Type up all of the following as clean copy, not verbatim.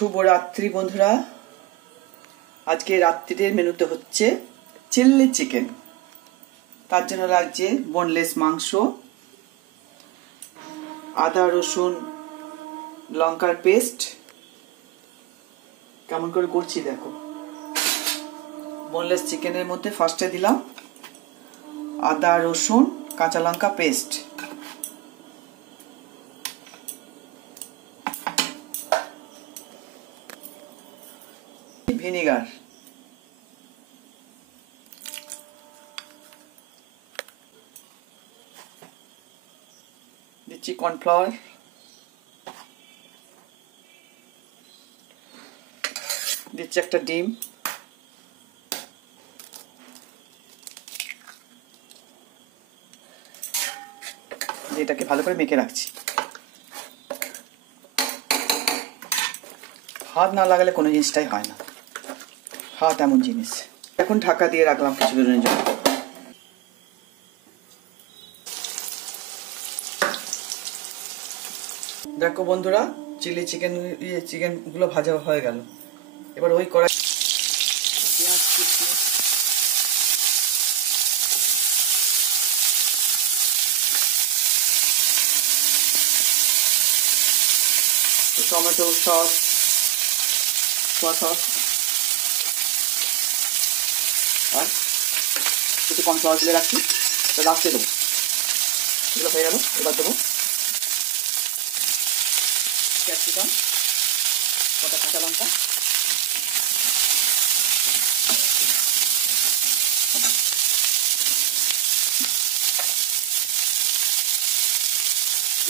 শুভ রাত্রি বন্ধুরা। আজকে রাত্রির মেনুতে হচ্ছে চিলি চিকেন। তার জন্য লাগছে বোনলেস মাংস, আদা রসুন লঙ্কার পেস্ট। কেমন করে করছি দেখো। বোনলেস চিকেনের মধ্যে ফার্স্টে দিলাম আদা রসুন কাঁচা লঙ্কা পেস্ট, ভিনেগার, দিচ্ছি কর্নফ্লাওয়ার, দিচ্ছি একটা ডিম, এটাকে ভালো করে মেখে রাখছি। হাত না লাগালে কোনো জিনিসটাই হয় না, হাত এমন জিনিস। এখন ঢাকা দিয়ে রাখলাম কিছুদিনের জন্য। দেখো বন্ধুরা, চিলি চিকেনগুলো ভাজা হয়ে গেল। এবার ওই কড়াই পেঁয়াজ কুচি, টমেটো সস, সোয়া সস আর কিছু কর্নফ্লাওয়ার দিলে রাখছি, লাস্টে দেবো। এগুলো হয়ে গেল। এবার দেবো ক্যাপসিকাম, কটা কাঁচা লঙ্কা,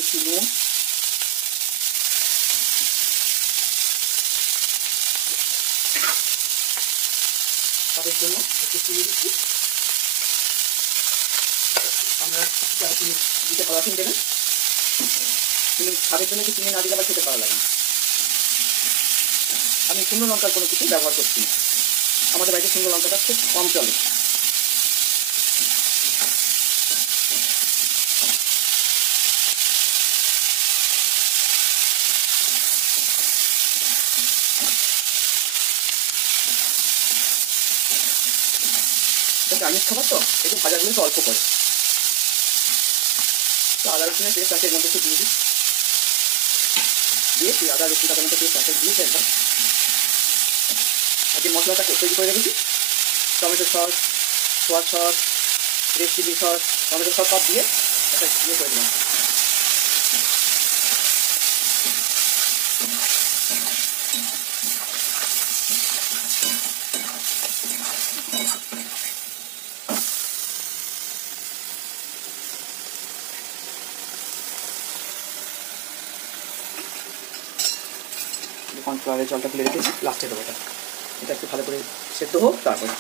একটু নুন, স্বাদের জন্য একটু চিনি দিচ্ছি। আমরা চিনি দিতে ভালো চিনি দেবেন, চিনি স্বাদের জন্য একটু চিনি না দিলে আবার খেতে ভালো লাগে। আমি শুকনো লঙ্কার কোনো কিছু ব্যবহার করছি না, আমাদের বাড়িতে শুকনো লঙ্কাটা খুব কম চলে। চাইনিজ খাবার তো একটু ভাজাগুলো একটু অল্প করে। তো আদা রসুনের পেস্ট আছে এর মধ্যে একটু দিয়ে দিই, দিয়েছি আদা রসুন কাঁচা লঙ্কা পেস্ট আছে দিয়েছি একবার। আজকে মশলাটা তৈরি করে রেখেছি, tomato sauce, soya sauce, red chilli sauce, tomato sauce সব দিয়ে একটা ইয়ে করে দিলাম। কর্নফ্লাওয়ারের জলটা ফেলে রেখেছি, লাস্টে দেবো এটা একটু ভালো করে সেদ্ধ হোক। তারপরে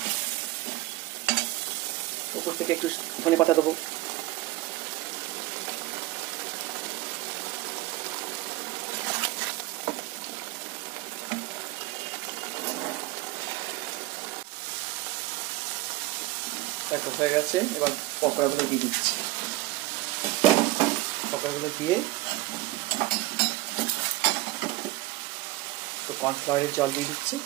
উপর থেকে একটু ধনে পাতা দেবো। দেখো হয়ে গেছে। এবার পকোড়াগুলো দিয়ে দিচ্ছি। পকোড়াগুলো দিয়ে তো কর্নফ্লাওয়ারের জল দিয়ে দিচ্ছি।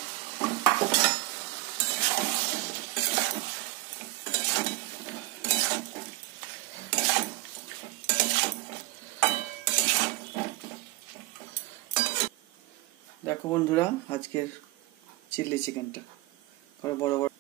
দেখো বন্ধুরা, আজকের চিলি চিকেনটা বড় বড়